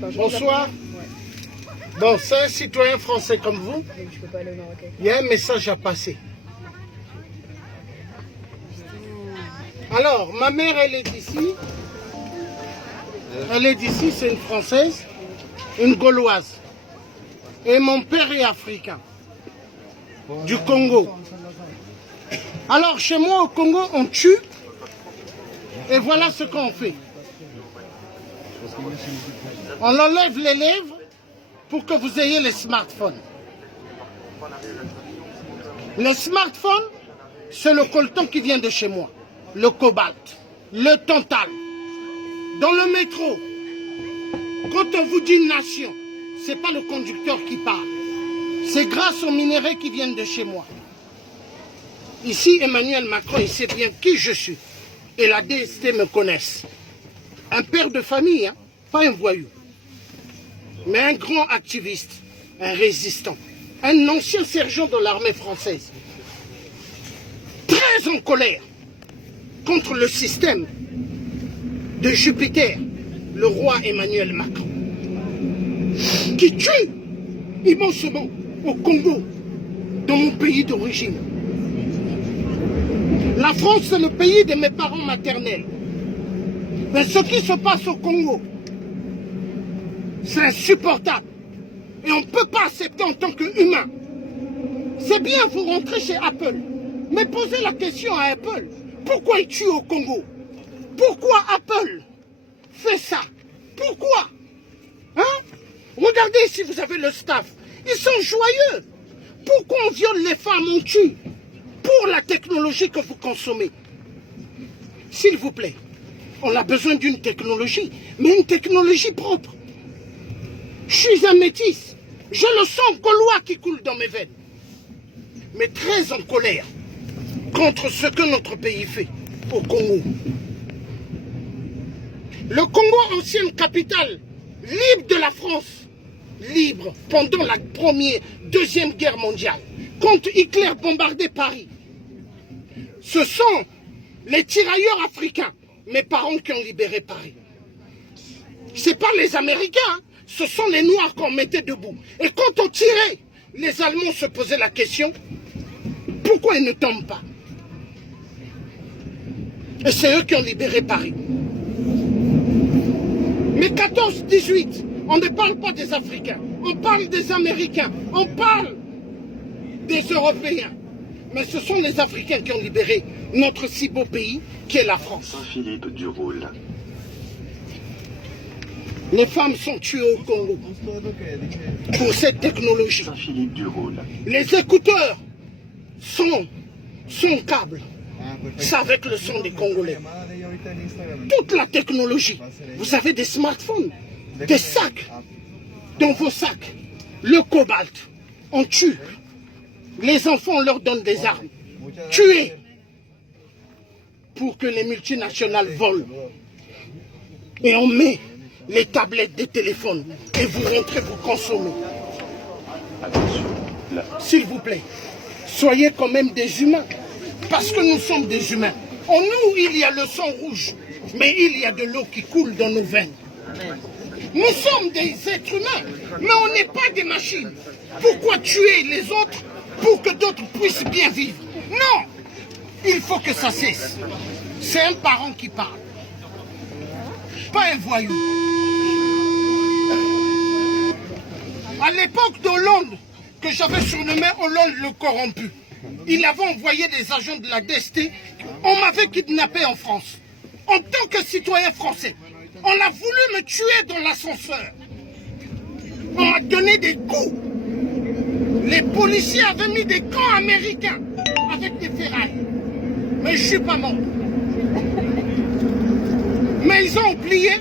Bonsoir. Bon, c'est un citoyen français comme vous. Il y a un message à passer. Alors, ma mère, elle est d'ici. Elle est d'ici, c'est une Française, une Gauloise. Et mon père est africain, du Congo. Alors, chez moi, au Congo, on tue. Et voilà ce qu'on fait. On enlève les lèvres pour que vous ayez les smartphones. Les smartphones, c'est le coltan qui vient de chez moi. Le cobalt, le tantal. Dans le métro, quand on vous dit nation, ce n'est pas le conducteur qui parle. C'est grâce aux minéraux qui viennent de chez moi. Ici, Emmanuel Macron, il sait bien qui je suis. Et la DST me connaissent. Un père de famille, hein, pas un voyou. Mais un grand activiste, un résistant. Un ancien sergent de l'armée française. Très en colère contre le système de Jupiter, le roi Emmanuel Macron, qui tue immensément au Congo, dans mon pays d'origine. La France, c'est le pays de mes parents maternels. Mais ce qui se passe au Congo, c'est insupportable. Et on ne peut pas accepter en tant qu'humain. C'est bien, vous rentrez chez Apple. Mais posez la question à Apple. Pourquoi il tue au Congo? Pourquoi Apple fait ça? Pourquoi? Hein? Regardez si vous avez le staff. Ils sont joyeux. Pourquoi on viole les femmes, on tue? Pour la technologie que vous consommez. S'il vous plaît, on a besoin d'une technologie, mais une technologie propre. Je suis un métis. J'ai le sang gaulois qui coule dans mes veines. Mais très en colère contre ce que notre pays fait au Congo. Le Congo, ancienne capitale, libre de la France, libre pendant la Deuxième Guerre mondiale, quand Hitler bombardait Paris. Ce sont les tirailleurs africains, mes parents qui ont libéré Paris. Ce n'est pas les Américains, hein. Ce sont les Noirs qu'on mettait debout. Et quand on tirait, les Allemands se posaient la question, pourquoi ils ne tombent pas? Et c'est eux qui ont libéré Paris. Mais 14-18, on ne parle pas des Africains, on parle des Américains, on parle des Européens. Mais ce sont les Africains qui ont libéré notre si beau pays, qui est la France. Saint-Philippe du Roule. Les femmes sont tuées au Congo pour cette technologie. Saint-Philippe du Roule. Les écouteurs sont câbles. C'est avec le son des Congolais. Toute la technologie. Vous avez des smartphones, des sacs. Dans vos sacs, le cobalt. On tue. Les enfants, on leur donne des armes. Tuer pour que les multinationales volent. Et on met les tablettes des téléphones et vous rentrez, vous consommez. S'il vous plaît, soyez quand même des humains. Parce que nous sommes des humains. En nous, il y a le sang rouge, mais il y a de l'eau qui coule dans nos veines. Nous sommes des êtres humains, mais on n'est pas des machines. Pourquoi tuer les autres pour que d'autres puissent bien vivre? Non, il faut que ça cesse. C'est un parent qui parle, pas un voyou. À l'époque d'Hollande, que j'avais surnommé Hollande le corrompu, il avait envoyé des agents de la DST. On m'avait kidnappé en France. En tant que citoyen français, on a voulu me tuer dans l'ascenseur. On m'a donné des coups. Les policiers avaient mis des camps américains avec des ferrailles. Mais je ne suis pas mort. Mais ils ont oublié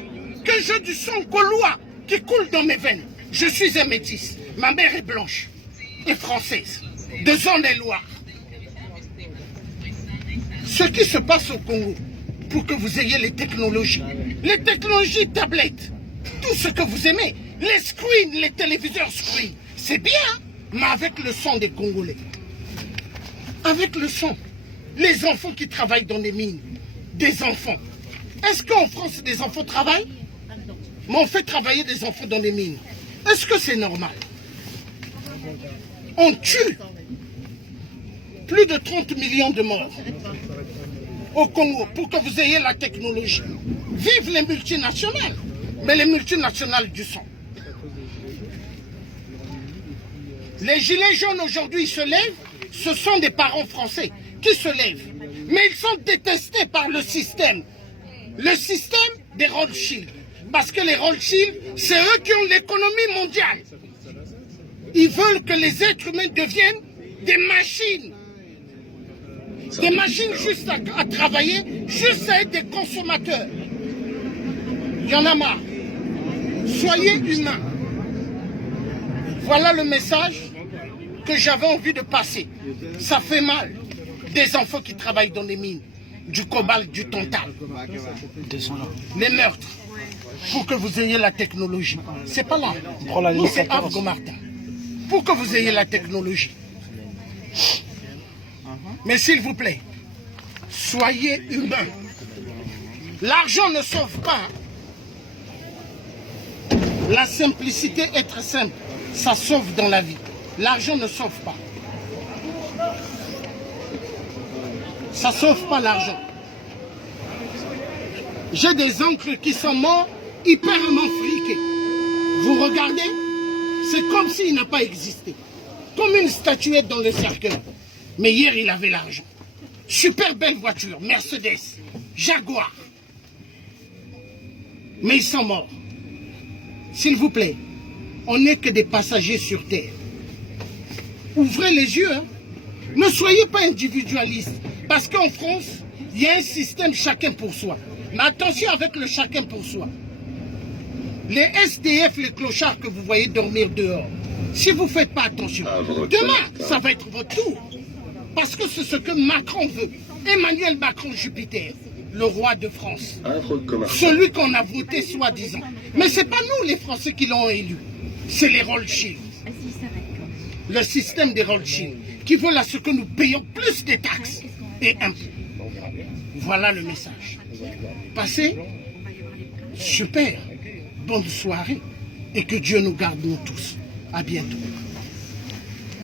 que j'ai du sang gaulois qui coule dans mes veines. Je suis un métis. Ma mère est blanche et française, de Zone-et-Loire. Ce qui se passe au Congo, pour que vous ayez les technologies tablettes, tout ce que vous aimez, les screens, les téléviseurs screens, c'est bien, mais avec le sang des Congolais. Avec le sang. Les enfants qui travaillent dans les mines, des enfants. Est-ce qu'en France, des enfants travaillent? mais on fait travailler des enfants dans les mines. Est-ce que c'est normal? On tue plus de 30 millions de morts au Congo pour que vous ayez la technologie. Vive les multinationales, mais les multinationales du sang. Les gilets jaunes aujourd'hui se lèvent, ce sont des parents français qui se lèvent. Mais ils sont détestés par le système des Rothschild. Parce que les Rothschild, c'est eux qui ont l'économie mondiale. Ils veulent que les êtres humains deviennent des machines. Des machines juste à travailler, juste à être des consommateurs. Il y en a marre. Soyez humains. Voilà le message que j'avais envie de passer. Ça fait mal. Des enfants qui travaillent dans les mines, du cobalt, du tantal. Les meurtres. Pour que vous ayez la technologie. C'est pas là. Nous, c'est Argo Martin. Pour que vous ayez la technologie. Mais s'il vous plaît, soyez humains. L'argent ne sauve pas. La simplicité, être simple, ça sauve dans la vie. L'argent ne sauve pas. Ça ne sauve pas l'argent. J'ai des oncles qui sont morts hyperement friqués. Vous regardez, c'est comme s'il n'a pas existé. Comme une statuette dans le cercueil. Mais hier, il avait l'argent. Super belle voiture, Mercedes, Jaguar. Mais ils sont morts. S'il vous plaît, on n'est que des passagers sur Terre. Ouvrez les yeux. Hein. Ne soyez pas individualistes. Parce qu'en France, il y a un système chacun pour soi. Mais attention avec le chacun pour soi. Les SDF, les clochards que vous voyez dormir dehors, si vous ne faites pas attention, demain, ça va être votre tour. Parce que c'est ce que Macron veut. Emmanuel Macron Jupiter, le roi de France. Celui qu'on a voté soi-disant. Mais ce n'est pas nous les Français qui l'ont élu. C'est les Rothschild. Le système des Rothschild qui veulent à ce que nous payons plus de taxes et impôts. Voilà le message. Passez, super, bonne soirée et que Dieu nous garde nous tous. À bientôt.